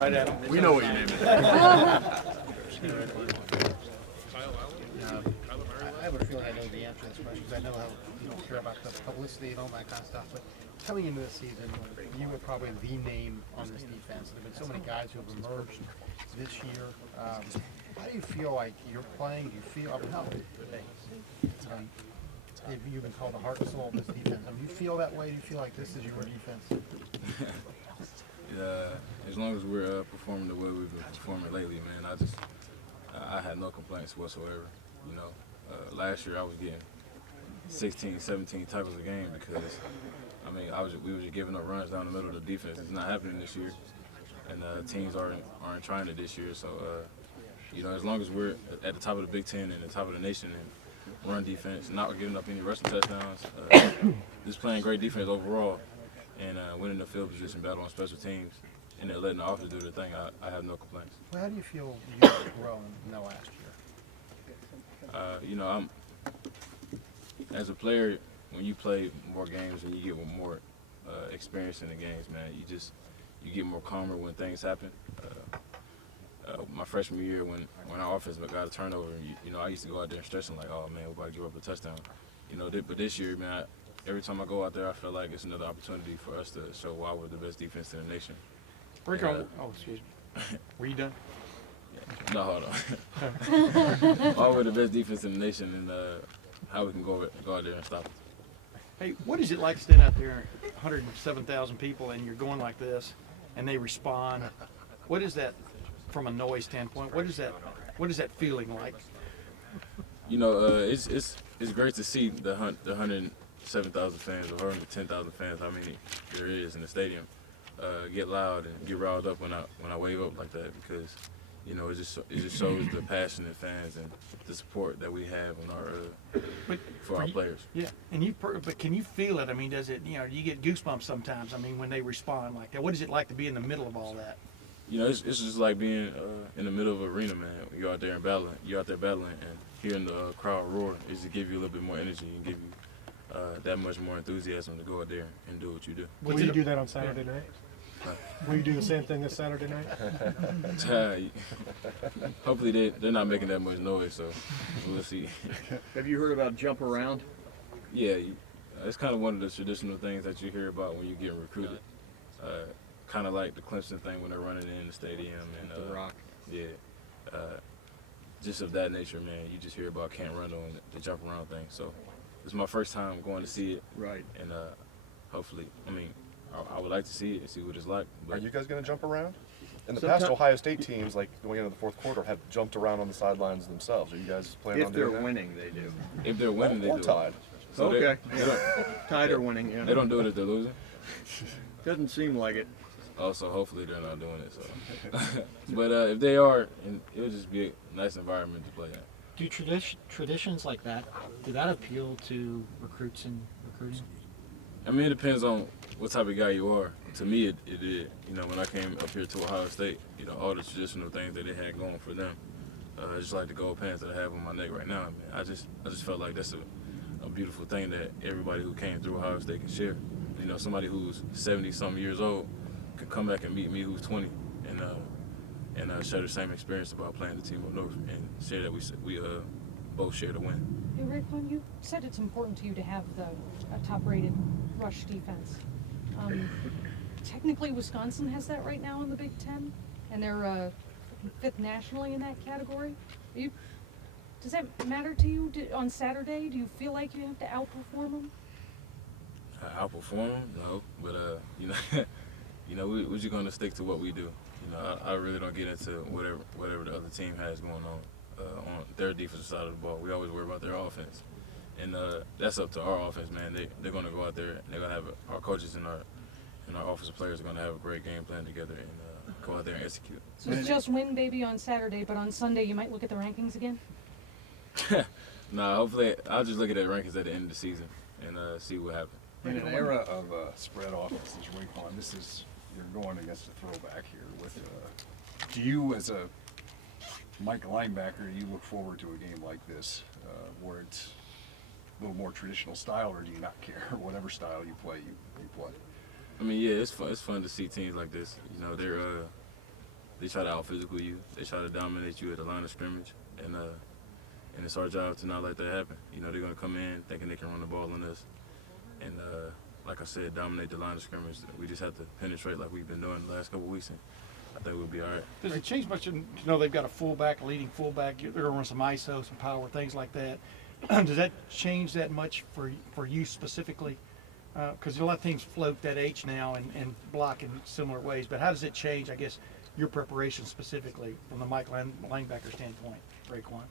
Right at him. We know what your name is. I have a feeling I know the answer to this question because I know how you don't care about the publicity and all that kind of stuff. But coming into this season, you were probably the name on this defense. There have been so many guys who have emerged this year. How do you feel like you're playing? Do you feel? I mean, you've been called the heart and soul of this defense. I mean, do you feel that way? Do you feel like this is your defense? As long as we're performing the way we've been performing lately, man, I had no complaints whatsoever. You know, last year I was getting 16, 17 tackles a game because, I mean, we were just giving up runs down the middle of the defense. It's not happening this year, and teams aren't trying it this year. So, you know, as long as we're at the top of the Big Ten and the top of the nation and run defense, not giving up any rushing touchdowns, just playing great defense overall, and winning the field position battle on special teams, and then letting the offense do their thing, I have no complaints. Well, how do you feel you've grown in the last year? You know, as a player, when you play more games and you get more experience in the games, man, you get more calmer when things happen. My freshman year, when our offense got a turnover, you know, I used to go out there and stressing like, oh man, we're about to give up a touchdown. You know, but this year, man, every time I go out there, I feel like it's another opportunity for us to show why we're the best defense in the nation. Raekwon, excuse me. Were you done? No, hold on. Why we're the best defense in the nation, and how we can go out there and stop it. Hey, what is it like to stand out there, 107,000 people, and you're going like this, and they respond? What is that from a noise standpoint? What is that feeling like? You know, it's great to see the 107,000 fans or 110,000 fans, how many there is in the stadium, get loud and get riled up when I wave up like that, because you know it just shows the passionate fans and the support that we have for our players. Yeah, and but can you feel it? I mean, does it? You know, do you get goosebumps sometimes? I mean, when they respond like that, what is it like to be in the middle of all that? You know, it's just like being in the middle of an arena, man. You're out there battling, and hearing the crowd roar is to give you a little bit more energy and give you that much more enthusiasm to go out there and do what you do. Will you do that on Saturday night? Will you do the same thing this Saturday night? Hopefully they're not making that much noise, so we'll see. Have you heard about jump around? Yeah, it's kind of one of the traditional things that you hear about when you get recruited. Kind of like the Clemson thing when they're running in the stadium and the rock. Yeah, just of that nature, man. You just hear about Camp Randall and the jump around thing. So it's my first time going to see it. Right. And hopefully, I mean, I would like to see it and see what it's like. Are you guys going to jump around? In the past, Ohio State teams, like going into the fourth quarter, have jumped around on the sidelines themselves. Are you guys planning on doing that? If they're winning, they do. If they're winning, they do. Or tied. So okay. Tied or winning, yeah. They don't do it if they're losing? Doesn't seem like it. Also, hopefully they're not doing it. So, but if they are, it'll just be a nice environment to play in. Do traditions like that, do that appeal to recruits in recruiting? I mean, it depends on what type of guy you are. To me, it did. You know, when I came up here to Ohio State, you know, all the traditional things that they had going for them, just like the gold pants that I have on my neck right now. I mean, I just felt like that's a beautiful thing that everybody who came through Ohio State can share. You know, somebody who's 70-something years old can come back and meet me who's 20 and share the same experience about playing the team up north and share that we both share the win. Hey, Raekwon, you said it's important to you to have a top-rated rush defense. Technically, Wisconsin has that right now in the Big Ten, and they're fifth nationally in that category. Does that matter to you on Saturday? Do you feel like you have to outperform them? Outperform them? No, but you know. You know, we're just going to stick to what we do. You know, I really don't get into whatever the other team has going on their defensive side of the ball. We always worry about their offense. And that's up to our offense, man. They're going to go out there, and they're going to have our coaches and our offensive players are going to have a great game plan together and go out there and execute. So it's just win, baby, on Saturday, but on Sunday you might look at the rankings again? Nah, hopefully I'll just look at the rankings at the end of the season and see what happens. In an era of spread offenses, Raekwon, you're going against a throwback here. Do you, as a Mike linebacker, do you look forward to a game like this, where it's a little more traditional style, or do you not care? Whatever style you play, you play. I mean, yeah, it's fun to see teams like this. You know, they try to out physical you. They try to dominate you at the line of scrimmage, and it's our job to not let that happen. You know, they're gonna come in thinking they can run the ball on us, and like I said, dominate the line of scrimmage. We just have to penetrate like we've been doing the last couple of weeks, and I think we'll be all right. Does it change much to know they've got a fullback, a leading fullback? They're going to run some ISO, some power, things like that. Does that change that much for you specifically? Because a lot of teams float that H now and block in similar ways. But how does it change, I guess, your preparation specifically from the Mike linebacker standpoint, Raekwon?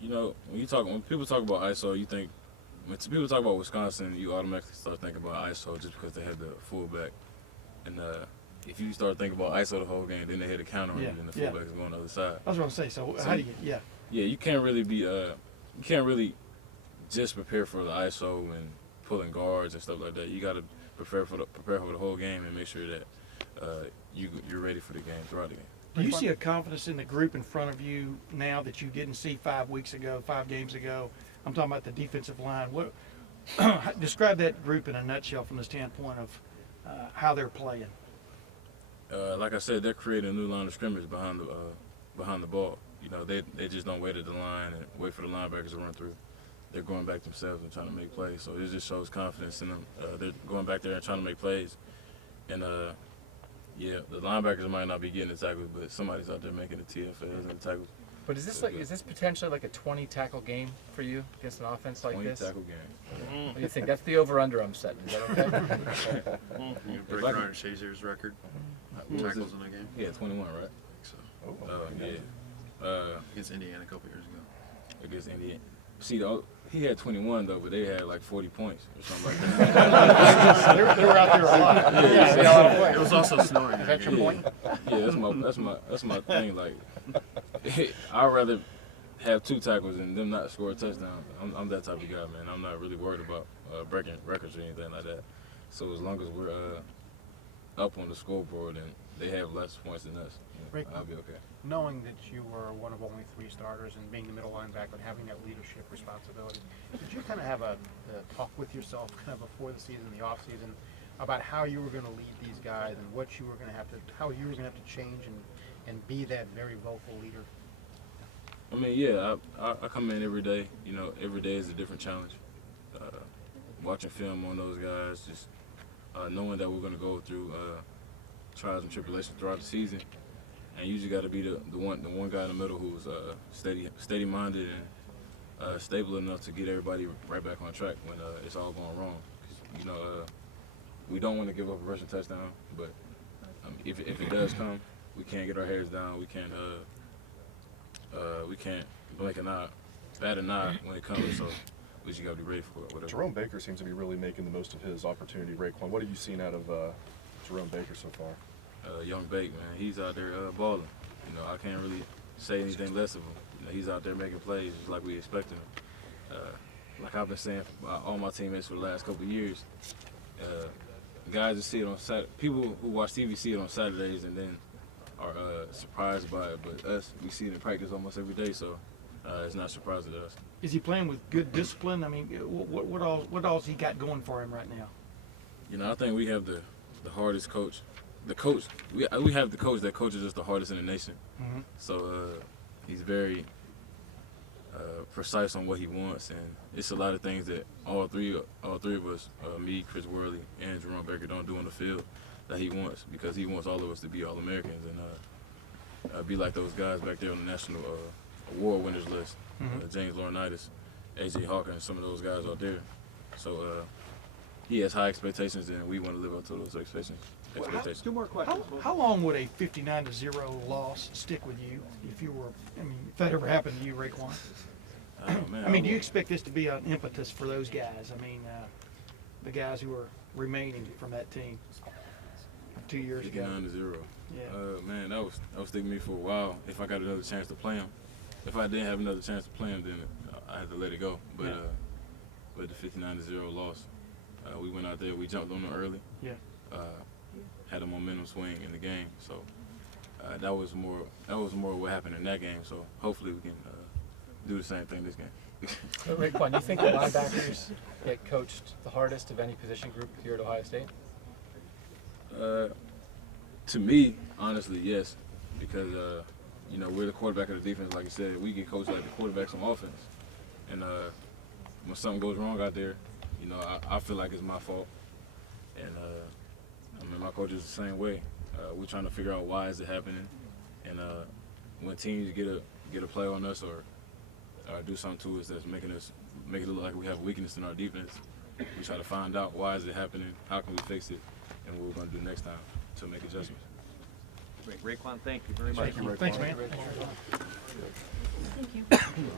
You know, when people talk about ISO, you think when people talk about Wisconsin, you automatically start thinking about ISO just because they had the fullback. And if you start thinking about ISO the whole game, then they hit a counter on you, and the fullback is going on the other side. I was going to say. So how do you? Yeah. Yeah, you can't really just prepare for the ISO and pulling guards and stuff like that. You got to prepare for the whole game and make sure that you're ready for the game throughout the game. Do you see a confidence in the group in front of you now that you didn't see 5 games ago? I'm talking about the defensive line. What describe that group in a nutshell from the standpoint of how they're playing. Like I said, they're creating a new line of scrimmage behind the ball. You know, they just don't wait at the line and wait for the linebackers to run through. They're going back themselves and trying to make plays. So it just shows confidence in them. They're going back there and trying to make plays. And yeah, the linebackers might not be getting the tackles, but somebody's out there making the TFLs and the tackles. But is this potentially like a 20 tackle game for you against an offense like 20 this? tackle game. What do you think? That's the over/under I'm setting. Is that okay? You break Ryan Shazier's record tackles in a game. Yeah, 21, right? So yeah. Against Indiana a couple years ago. Against Indiana. See, he had 21 though, but they had like 40 points or something like that. they were out there a lot. Yeah, they had a lot of points. It was also snowing. Is that your point? Yeah, that's my thing. Like, I'd rather have 2 tackles and them not score a touchdown. I'm that type of guy, man. I'm not really worried about breaking records or anything like that. So as long as we're up on the scoreboard and they have less points than us, I'll be okay. Knowing that you were one of only 3 starters and being the middle linebacker and having that leadership responsibility, did you kind of have a talk with yourself kind of before the season, the off season, about how you were going to lead these guys and what you were going to have to, how you were going to have to change and be that very vocal leader? I mean, yeah, I come in every day. You know, every day is a different challenge. Watching film on those guys, just knowing that we're going to go through trials and tribulations throughout the season. And you just got to be the one guy in the middle who's steady-minded and stable enough to get everybody right back on track when it's all going wrong. 'Cause, you know, we don't want to give up a rushing touchdown, but if it does come, we can't get our heads down. We can't blink an eye, bat an eye when it comes. So we just got to be ready for it. Whatever. Jerome Baker seems to be really making the most of his opportunity. Raekwon, what have you seen out of Jerome Baker so far? Young Bake, man, he's out there balling. You know, I can't really say anything less of him. You know, he's out there making plays just like we expect him. Like I've been saying about all my teammates for the last couple of years, guys that see it on Saturday, people who watch TV see it on Saturdays and then are surprised by it. But us, we see it in practice almost every day, so it's not surprising to us. Is he playing with good discipline? I mean, what all has he got going for him right now? You know, I think we have the hardest coach. The coach, we have the coach that coaches us the hardest in the nation. Mm-hmm. So he's very precise on what he wants, and it's a lot of things that all three of us, me, Chris Worley, and Jerome Baker, don't do on the field that he wants, because he wants all of us to be All-Americans and be like those guys back there on the national award winners list. Mm-hmm. James Laurinaitis, A.J. Hawkins, some of those guys out there. So he has high expectations, and we want to live up to those expectations. Two more questions. How long would a 59-0 loss stick with you if you were? I mean, if that ever happened to you, Raekwon? Man, I mean, do you expect this to be an impetus for those guys? I mean, the guys who are remaining from that team 2 years ago. 59-0. Yeah. Man, that was sticking me for a while. If I got another chance to play him, if I didn't have another chance to play him, then I had to let it go. But Yeah. but the 59-0 loss, we went out there, we jumped on them early. Yeah. Had a momentum swing in the game, so that was more what happened in that game. So hopefully we can do the same thing this game. Raekwon, you think the linebackers get coached the hardest of any position group here at Ohio State? To me, honestly, yes, because you know, we're the quarterback of the defense. Like you said, we get coached like the quarterbacks on offense, and when something goes wrong out there, you know, I feel like it's my fault, and I mean, my coach is the same way. We're trying to figure out why is it happening, and when teams get a play on us or do something to us that's make it look like we have a weakness in our defense, we try to find out why is it happening, how can we fix it, and what we're going to do next time to make adjustments. Great. Raekwon, thank you very much. Thanks, man. Thank you.